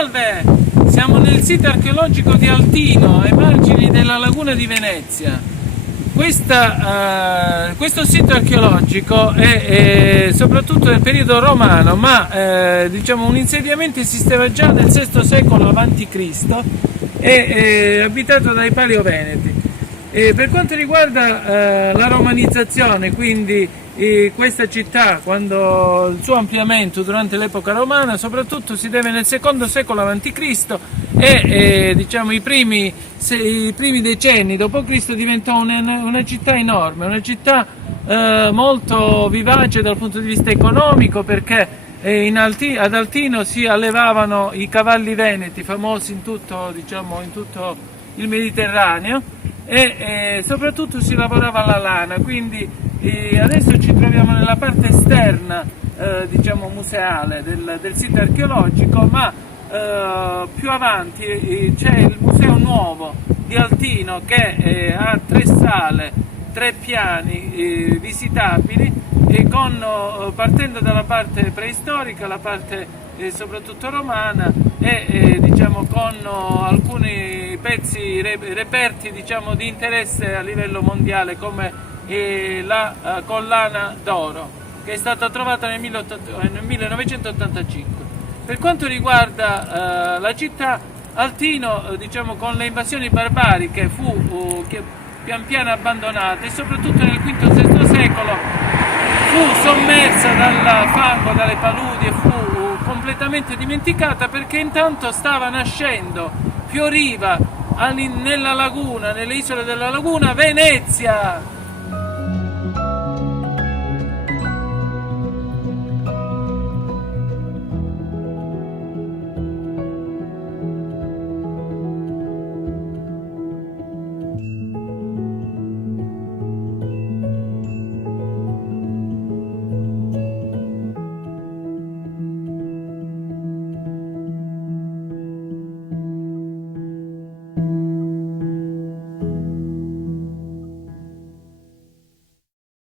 Salve! Siamo nel sito archeologico di Altino, ai margini della laguna di Venezia. Questo sito archeologico è soprattutto del periodo romano, ma diciamo un insediamento esisteva già nel VI secolo a.C. e abitato dai Paleoveneti. Per quanto riguarda la romanizzazione, quindi questa città, quando il suo ampliamento durante l'epoca romana, soprattutto si deve nel II secolo a.C. e diciamo i primi decenni d.C. diventò una città enorme, una città molto vivace dal punto di vista economico, perché ad Altino si allevavano i cavalli veneti, famosi in tutto il Mediterraneo, e soprattutto si lavorava la lana. Quindi adesso ci troviamo nella parte esterna diciamo museale del sito archeologico, ma più avanti c'è il museo nuovo di Altino che ha 3 sale, 3 piani visitabili, e partendo dalla parte preistorica, la parte soprattutto romana, e diciamo con alcuni pezzi reperti diciamo di interesse a livello mondiale, come la collana d'oro, che è stata trovata nel 1985. Per quanto riguarda la città, Altino diciamo con le invasioni barbariche fu pian piano abbandonata, e soprattutto nel V-VI secolo fu sommersa dal fango, dalle paludi, e fu completamente dimenticata, perché intanto stava nascendo, fioriva nella laguna, nelle isole della laguna, Venezia.